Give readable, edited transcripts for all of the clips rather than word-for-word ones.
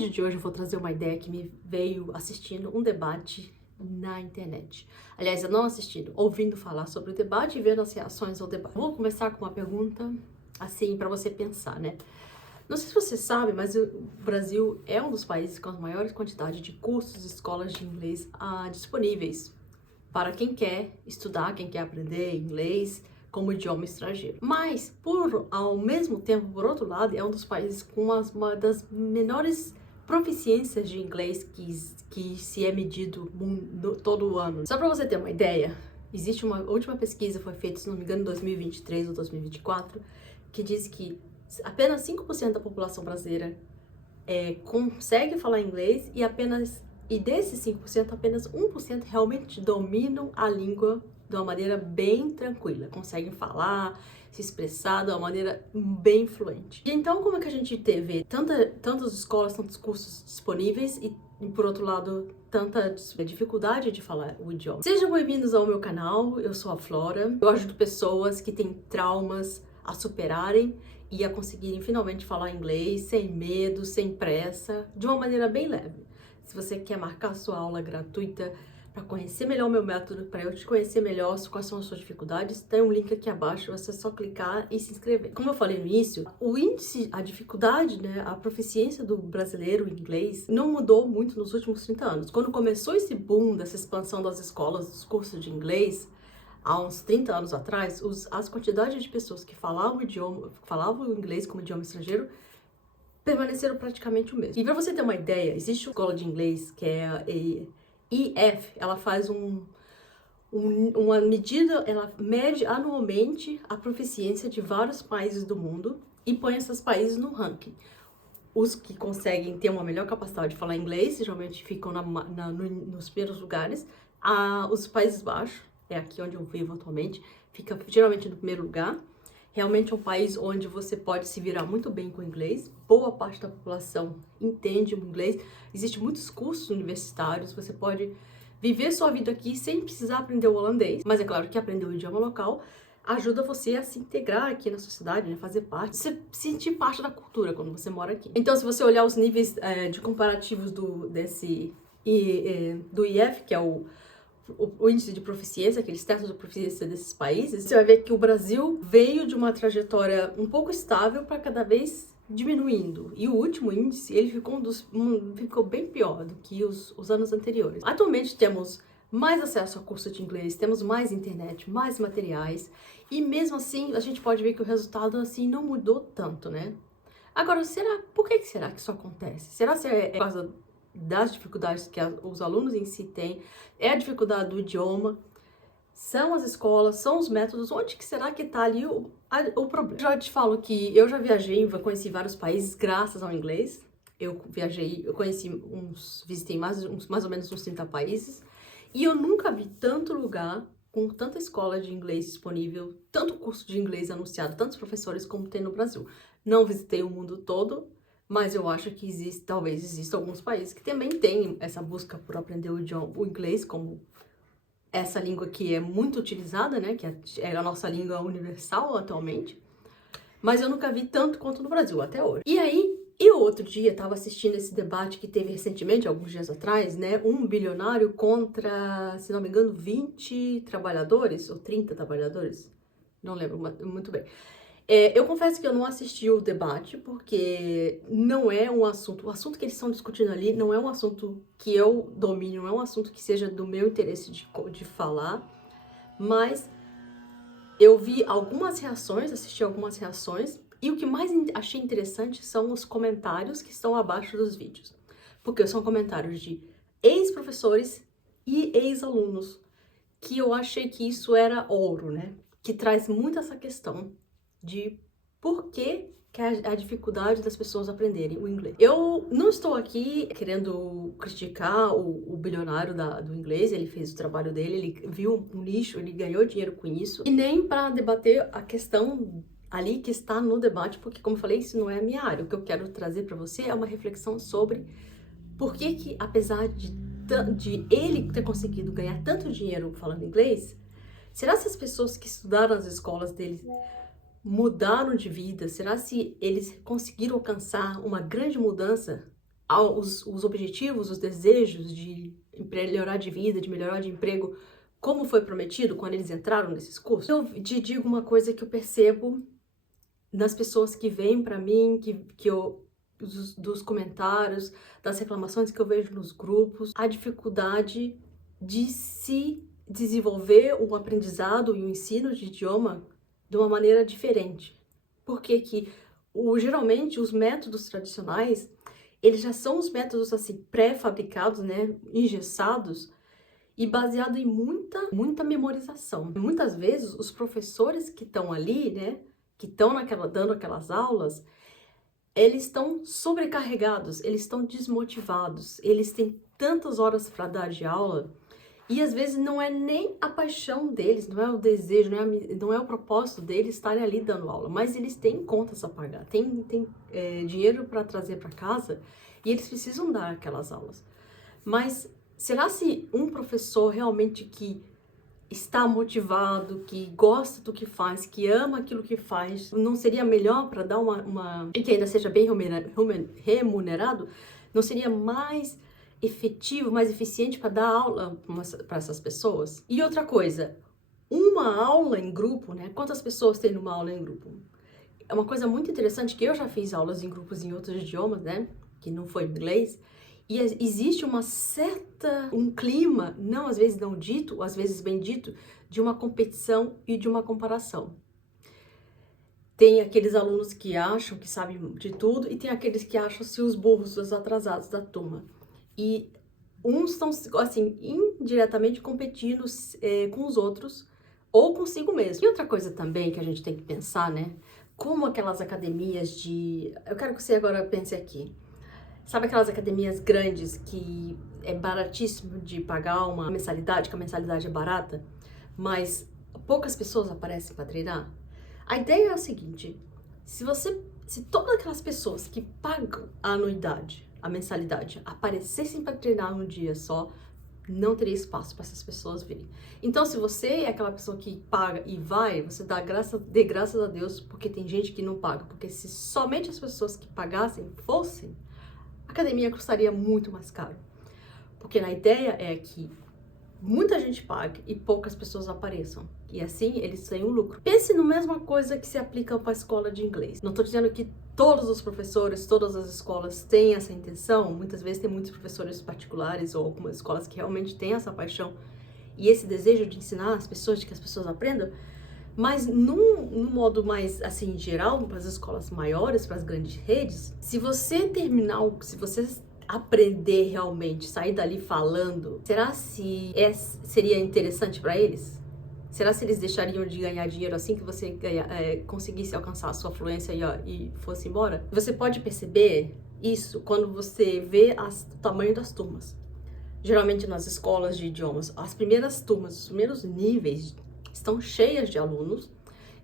vídeo de hoje eu vou trazer uma ideia que me veio assistindo um debate na internet. Aliás, eu não assistindo, ouvindo falar sobre o debate e vendo as reações ao debate. Vou começar com uma pergunta, assim, para você pensar, né? Não sei se você sabe, mas o Brasil é um dos países com a maior quantidade de cursos e escolas de inglês disponíveis para quem quer estudar, quem quer aprender inglês como idioma estrangeiro. Mas, ao mesmo tempo, por outro lado, é um dos países com uma das menores proficiências de inglês que se é medido todo ano. Só para você ter uma ideia, existe uma última pesquisa, foi feita, se não me engano, em 2023 ou 2024, que diz que apenas 5% da população brasileira consegue falar inglês e desses 5%, apenas 1% realmente dominam a língua de uma maneira bem tranquila, conseguem falar, se expressar de uma maneira bem fluente. E então, como é que a gente vê tantas escolas, tantos cursos disponíveis e por outro lado, tanta dificuldade de falar o idioma? Sejam bem-vindos ao meu canal, eu sou a Flora, eu ajudo pessoas que têm traumas a superarem e a conseguirem finalmente falar inglês sem medo, sem pressa, de uma maneira bem leve. Se você quer marcar sua aula gratuita para conhecer melhor o meu método, para eu te conhecer melhor quais são as suas dificuldades, tem um link aqui abaixo, você só clicar e se inscrever. Como eu falei no início, o índice, a dificuldade, né, a proficiência do brasileiro em inglês não mudou muito nos últimos 30 anos. Quando começou esse boom dessa expansão das escolas, dos cursos de inglês, há uns 30 anos atrás, as quantidades de pessoas que falavam o inglês como idioma estrangeiro permaneceram praticamente o mesmo. E para você ter uma ideia, existe uma escola de inglês que é a EF, ela faz uma medida, ela mede anualmente a proficiência de vários países do mundo e põe esses países no ranking. Os que conseguem ter uma melhor capacidade de falar inglês, geralmente ficam nos primeiros lugares. Os Países Baixos, é aqui onde eu vivo atualmente, fica geralmente no primeiro lugar. Realmente é um país onde você pode se virar muito bem com o inglês. Boa parte da população entende o inglês. Existem muitos cursos universitários. Você pode viver sua vida aqui sem precisar aprender o holandês. Mas é claro que aprender o idioma local ajuda você a se integrar aqui na sociedade, né? Fazer parte, se sentir parte da cultura quando você mora aqui. Então, se você olhar os níveis de comparativos do IF, que é o índice de proficiência, aqueles testes de proficiência desses países, você vai ver que o Brasil veio de uma trajetória um pouco estável para cada vez diminuindo. E o último índice, ele ficou bem pior do que os anos anteriores. Atualmente temos mais acesso a curso de inglês, temos mais internet, mais materiais, e mesmo assim a gente pode ver que o resultado assim não mudou tanto, né? Agora, por que será que isso acontece? Será que é por causa das dificuldades que os alunos em si têm, é a dificuldade do idioma, são as escolas, são os métodos, onde que será que está ali o problema? Eu já te falo que eu já viajei, conheci vários países graças ao inglês. Eu visitei mais ou menos uns 30 países, e eu nunca vi tanto lugar com tanta escola de inglês disponível, tanto curso de inglês anunciado, tantos professores como tem no Brasil. Não visitei o mundo todo, mas eu acho que talvez existam alguns países que também têm essa busca por aprender o inglês como essa língua que é muito utilizada, né? Que é a nossa língua universal atualmente. Mas eu nunca vi tanto quanto no Brasil, até hoje. E aí, eu outro dia estava assistindo esse debate que teve recentemente, alguns dias atrás, né? Um bilionário contra, se não me engano, 20 trabalhadores, ou 30 trabalhadores. Não lembro muito bem. Eu confesso que eu não assisti o debate, porque não é um assunto... O assunto que eles estão discutindo ali não é um assunto que eu domine, não é um assunto que seja do meu interesse de falar, mas eu vi algumas reações, assisti algumas reações, e o que mais achei interessante são os comentários que estão abaixo dos vídeos. Porque são comentários de ex-professores e ex-alunos, que eu achei que isso era ouro, né? Que traz muito essa questão de por que a dificuldade das pessoas aprenderem o inglês. Eu não estou aqui querendo criticar o bilionário do inglês, ele fez o trabalho dele, ele viu um nicho, ele ganhou dinheiro com isso, e nem para debater a questão ali que está no debate, porque, como eu falei, isso não é a minha área. O que eu quero trazer para você é uma reflexão sobre por que apesar de ele ter conseguido ganhar tanto dinheiro falando inglês, será que as pessoas que estudaram nas escolas dele mudaram de vida? Será se eles conseguiram alcançar uma grande mudança os objetivos, os desejos de melhorar de vida, de melhorar de emprego, como foi prometido quando eles entraram nesses cursos? Eu te digo uma coisa que eu percebo das pessoas que vêm para mim, dos comentários, das reclamações que eu vejo nos grupos, a dificuldade de se desenvolver o aprendizado e o ensino de idioma de uma maneira diferente. Porque geralmente os métodos tradicionais, eles já são os métodos assim pré-fabricados, né, engessados e baseado em muita memorização. Muitas vezes os professores que estão ali, né, que estão dando aquelas aulas, eles estão sobrecarregados, eles estão desmotivados, eles têm tantas horas para dar de aula e às vezes não é nem a paixão deles, não é o desejo, não é o propósito deles estarem ali dando aula, mas eles têm contas a pagar, têm dinheiro para trazer para casa e eles precisam dar aquelas aulas. Mas será se um professor realmente que está motivado, que gosta do que faz, que ama aquilo que faz, não seria melhor para dar e que ainda seja bem remunerado, não seria mais efetivo, mais eficiente para dar aula para essas pessoas? E outra coisa, uma aula em grupo, né? Quantas pessoas tem numa aula em grupo? É uma coisa muito interessante que eu já fiz aulas em grupos em outros idiomas, né? Que não foi inglês. E existe um clima, às vezes não dito, às vezes bem dito, de uma competição e de uma comparação. Tem aqueles alunos que acham que sabem de tudo e tem aqueles que acham-se os burros, os atrasados da turma. E uns estão, assim, indiretamente competindo com os outros ou consigo mesmo. E outra coisa também que a gente tem que pensar, né? Como aquelas academias Eu quero que você agora pense aqui. Sabe aquelas academias grandes que é baratíssimo de pagar uma mensalidade, que a mensalidade é barata, mas poucas pessoas aparecem para treinar? A ideia é a seguinte: se todas aquelas pessoas que pagam a anuidade, a mensalidade, aparecessem para treinar num dia só, não teria espaço para essas pessoas virem. Então, se você é aquela pessoa que paga e vai, você dê graças a Deus, porque tem gente que não paga. Porque se somente as pessoas que pagassem fossem, a academia custaria muito mais caro. Porque a ideia é que muita gente pague e poucas pessoas apareçam. E assim eles têm um lucro. Pense na mesma coisa que se aplica para a escola de inglês. Não estou dizendo que todos os professores, todas as escolas têm essa intenção. Muitas vezes tem muitos professores particulares ou algumas escolas que realmente têm essa paixão e esse desejo de ensinar as pessoas, de que as pessoas aprendam. Mas num modo mais, assim, geral, para as escolas maiores, para as grandes redes, se você aprender realmente, sair dali falando, será se seria interessante para eles? Será se eles deixariam de ganhar dinheiro assim que você conseguisse alcançar a sua fluência e fosse embora? Você pode perceber isso quando você vê o tamanho das turmas. Geralmente nas escolas de idiomas, as primeiras turmas, os primeiros níveis estão cheias de alunos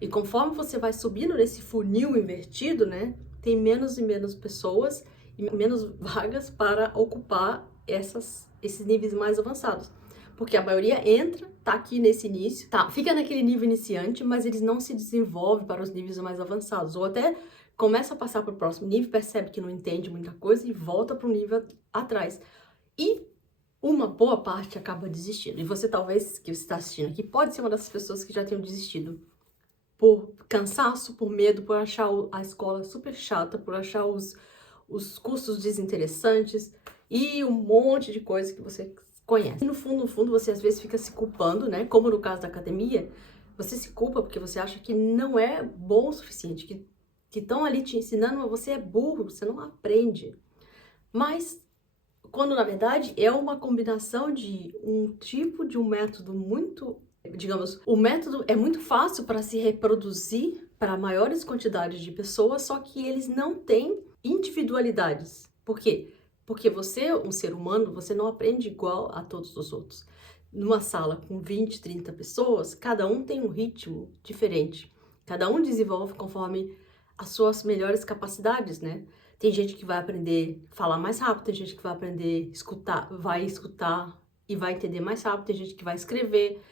e conforme você vai subindo nesse funil invertido, né, tem menos e menos pessoas e menos vagas para ocupar esses níveis mais avançados. Porque a maioria entra, tá aqui nesse início, fica naquele nível iniciante, mas eles não se desenvolvem para os níveis mais avançados. Ou até começa a passar para o próximo nível, percebe que não entende muita coisa e volta para o nível atrás. E uma boa parte acaba desistindo. E você talvez, que você está assistindo aqui, pode ser uma dessas pessoas que já tenham desistido. Por cansaço, por medo, por achar a escola super chata, por achar os cursos desinteressantes e um monte de coisa que você conhece. E no fundo, você às vezes fica se culpando, né? Como no caso da academia, você se culpa porque você acha que não é bom o suficiente, que estão ali te ensinando, mas você é burro, você não aprende. Mas quando na verdade é uma combinação de um tipo de um método muito, digamos, o método é muito fácil para se reproduzir para maiores quantidades de pessoas, só que eles não têm individualidades. Por quê? Porque você, um ser humano, você não aprende igual a todos os outros. Numa sala com 20, 30 pessoas, cada um tem um ritmo diferente. Cada um desenvolve conforme as suas melhores capacidades, né? Tem gente que vai aprender a falar mais rápido, tem gente que vai aprender vai escutar e vai entender mais rápido, tem gente que vai escrever.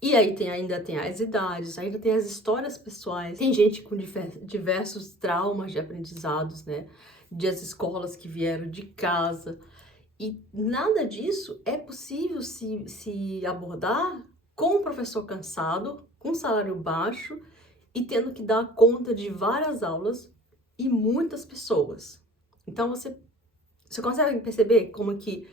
E aí ainda tem as idades, ainda tem as histórias pessoais, tem gente com diversos traumas de aprendizados, né? das escolas que vieram de casa. E nada disso é possível se abordar com um professor cansado, com salário baixo e tendo que dar conta de várias aulas e muitas pessoas. Então você consegue perceber como que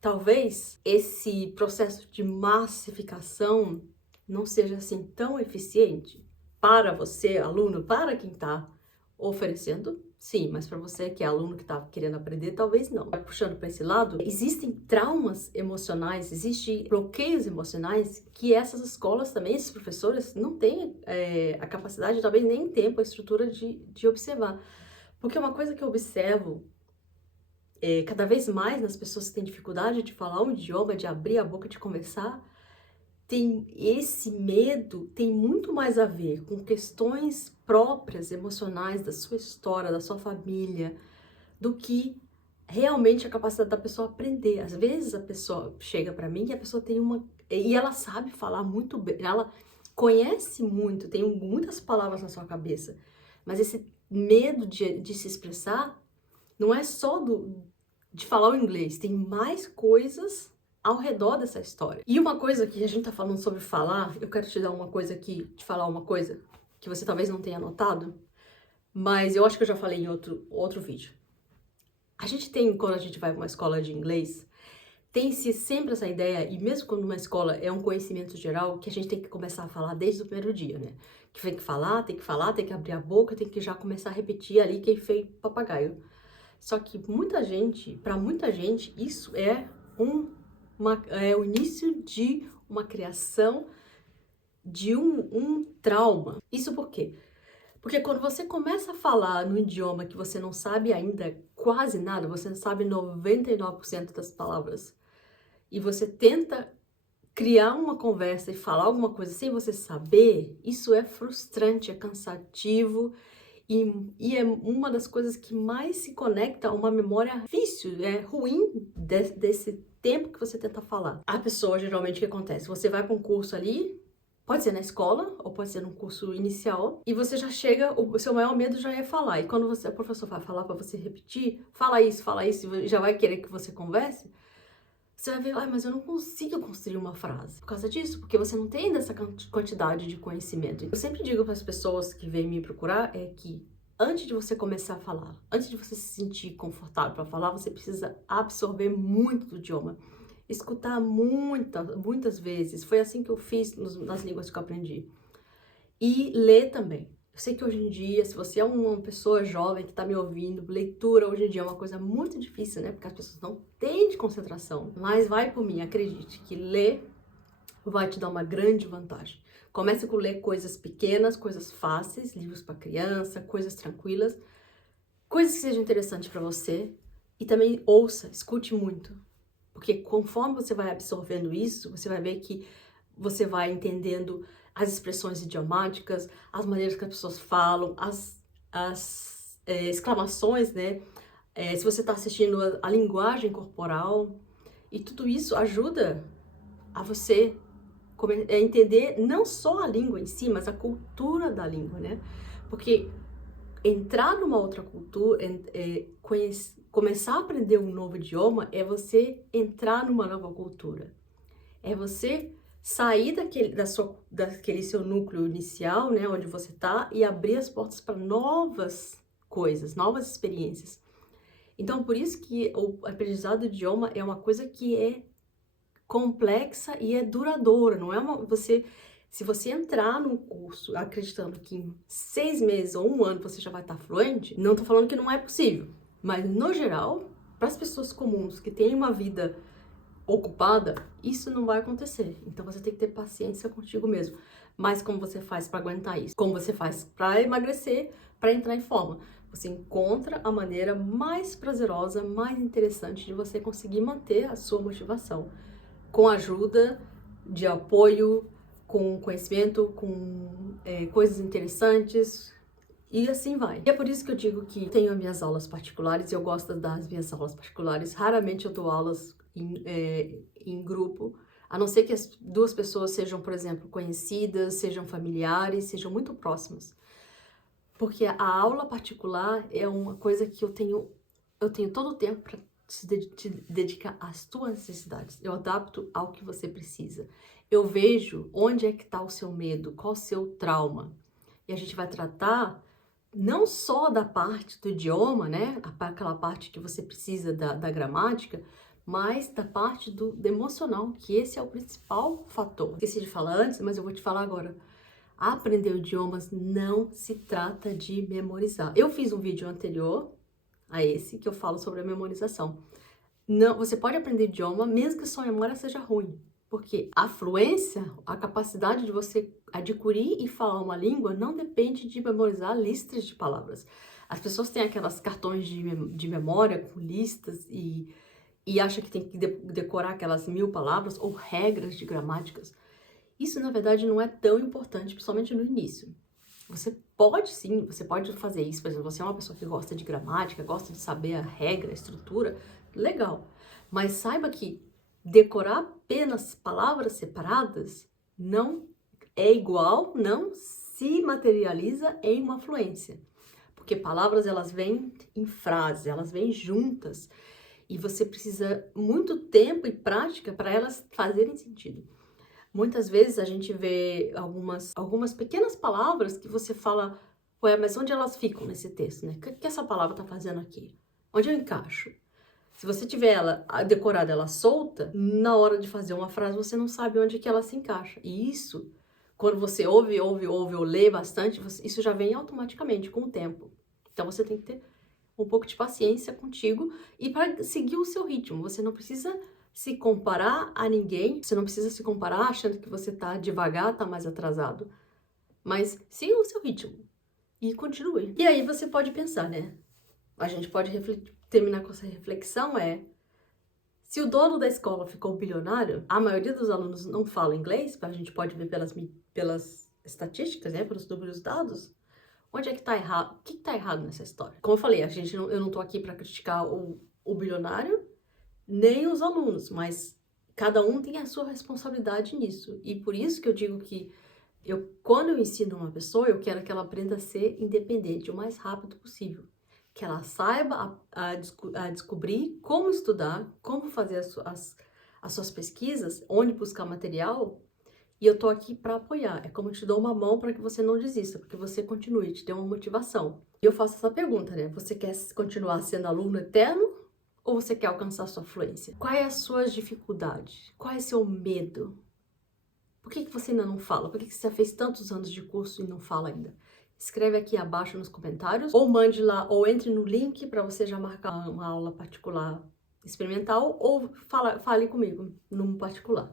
talvez esse processo de massificação não seja assim tão eficiente para você, aluno, para quem está oferecendo? Sim, mas para você que é aluno que está querendo aprender, talvez não. Puxando para esse lado, existem traumas emocionais, existem bloqueios emocionais que essas escolas também, esses professores, não têm a capacidade, talvez nem tempo, a estrutura de observar. Porque uma coisa que eu observo cada vez mais nas pessoas que têm dificuldade de falar um idioma, de abrir a boca, de conversar, tem esse medo tem muito mais a ver com questões próprias, emocionais, da sua história, da sua família, do que realmente a capacidade da pessoa aprender. Às vezes a pessoa chega para mim e a pessoa tem e ela sabe falar muito bem, ela conhece muito, tem muitas palavras na sua cabeça, mas esse medo de se expressar não é só de falar o inglês, tem mais coisas ao redor dessa história. E uma coisa que a gente tá falando sobre falar, eu quero te dar uma coisa aqui, te falar uma coisa que você talvez não tenha notado, mas eu acho que eu já falei em outro vídeo. A gente tem, quando a gente vai para uma escola de inglês, tem-se sempre essa ideia, e mesmo quando uma escola é um conhecimento geral, que a gente tem que começar a falar desde o primeiro dia, né? Que tem que falar, tem que abrir a boca, tem que já começar a repetir ali quem fez papagaio. Só que para muita gente, isso é o início de uma criação de um trauma. Isso por quê? Porque quando você começa a falar no idioma que você não sabe ainda quase nada, você não sabe 99% das palavras, e você tenta criar uma conversa e falar alguma coisa sem você saber, isso é frustrante, é cansativo e é uma das coisas que mais se conecta a uma memória difícil, ruim desse tempo que você tenta falar. A pessoa, geralmente, o que acontece? Você vai para um curso ali, pode ser na escola, ou pode ser num curso inicial, e você já chega, o seu maior medo já é falar. E quando o professor vai falar para você repetir, fala isso, e já vai querer que você converse, você vai ver, mas eu não consigo construir uma frase. Por causa disso, porque você não tem essa quantidade de conhecimento. Eu sempre digo para as pessoas que vêm me procurar é que antes de você começar a falar, antes de você se sentir confortável para falar, você precisa absorver muito do idioma. Escutar muitas vezes. Foi assim que eu fiz nas línguas que eu aprendi. E ler também. Eu sei que hoje em dia, se você é uma pessoa jovem que está me ouvindo, leitura hoje em dia é uma coisa muito difícil, né? Porque as pessoas não têm de concentração. Mas vai por mim, acredite que ler vai te dar uma grande vantagem. Comece com ler coisas pequenas, coisas fáceis, livros para criança, coisas tranquilas, coisas que sejam interessantes para você. E também ouça, escute muito. Porque conforme você vai absorvendo isso, você vai ver que você vai entendendo as expressões idiomáticas, as maneiras que as pessoas falam, as exclamações, né? Se você está assistindo a linguagem corporal, e tudo isso ajuda a você entender não só a língua em si, mas a cultura da língua, né? Porque entrar numa outra cultura, começar a aprender um novo idioma é entrar numa nova cultura. É você sair daquele seu núcleo inicial, né, onde você tá, e abrir as portas para novas coisas, novas experiências. Então, por isso que o aprendizado do idioma é uma coisa que é complexa e é duradoura, não é se você entrar num curso acreditando que em 6 meses ou 1 ano você já vai estar fluente, não tô falando que não é possível, mas no geral, para as pessoas comuns que têm uma vida ocupada, isso não vai acontecer. Então você tem que ter paciência contigo mesmo. Mas como você faz para aguentar isso? Como você faz para emagrecer, para entrar em forma? Você encontra a maneira mais prazerosa, mais interessante de você conseguir manter a sua motivação. Com ajuda, de apoio, com conhecimento, com coisas interessantes, e assim vai. E é por isso que eu digo que tenho as minhas aulas particulares, eu gosto das minhas aulas particulares. Raramente eu dou aulas em grupo, a não ser que as duas pessoas sejam, por exemplo, conhecidas, sejam familiares, sejam muito próximas. Porque a aula particular é uma coisa que eu tenho todo o tempo para te dedicar às tuas necessidades. Eu adapto ao que você precisa. Eu vejo onde é que está o seu medo, qual o seu trauma. E a gente vai tratar não só da parte do idioma, né? Aquela parte que você precisa da gramática, mas da parte do emocional, que esse é o principal fator. Esqueci de falar antes, mas eu vou te falar agora. Aprender idiomas não se trata de memorizar. Eu fiz um vídeo anterior a esse que eu falo sobre a memorização. Não, você pode aprender idioma mesmo que sua memória seja ruim, porque a fluência, a capacidade de você adquirir e falar uma língua não depende de memorizar listas de palavras. As pessoas têm aquelas cartões de memória com listas e acham que tem que decorar aquelas 1000 palavras ou regras de gramáticas. Isso, na verdade, não é tão importante, principalmente no início. Você pode sim, você pode fazer isso. Por exemplo, você é uma pessoa que gosta de gramática, gosta de saber a regra, a estrutura, legal. Mas saiba que decorar apenas palavras separadas não é igual, não se materializa em uma fluência. Porque palavras, elas vêm em frases, elas vêm juntas. E você precisa muito tempo e prática para elas fazerem sentido. Muitas vezes a gente vê algumas pequenas palavras que você fala, ué, mas onde elas ficam nesse texto, né? O que essa palavra tá fazendo aqui? Onde eu encaixo? Se você tiver ela decorada, ela solta, na hora de fazer uma frase você não sabe onde que ela se encaixa. E isso, quando você ouve ou lê bastante, isso já vem automaticamente com o tempo. Então você tem que ter um pouco de paciência contigo e para seguir o seu ritmo. Você não precisa se comparar a ninguém, você não precisa se comparar achando que você tá devagar, tá mais atrasado. Mas siga o seu ritmo e continue. E aí você pode pensar, né? A gente pode terminar com essa reflexão se o dono da escola ficou bilionário, a maioria dos alunos não fala inglês, a gente pode ver pelas estatísticas, né, pelos números dados. Onde é que tá errado? O que tá errado nessa história? Como eu falei, eu não tô aqui para criticar o bilionário, nem os alunos, mas cada um tem a sua responsabilidade nisso. E por isso que eu digo que quando eu ensino uma pessoa, eu quero que ela aprenda a ser independente o mais rápido possível. Que ela saiba a descobrir como estudar, como fazer as suas pesquisas, onde buscar material. E eu tô aqui para apoiar. É como eu te dou uma mão para que você não desista, porque você continue, te dê uma motivação. E eu faço essa pergunta, né? Você quer continuar sendo aluno eterno ou você quer alcançar sua fluência? Quais as suas dificuldades? Qual é o seu medo? Por que você ainda não fala? Por que você já fez tantos anos de curso e não fala ainda? Escreve aqui abaixo nos comentários, ou mande lá, ou entre no link para você já marcar uma aula particular experimental, ou fale comigo num particular.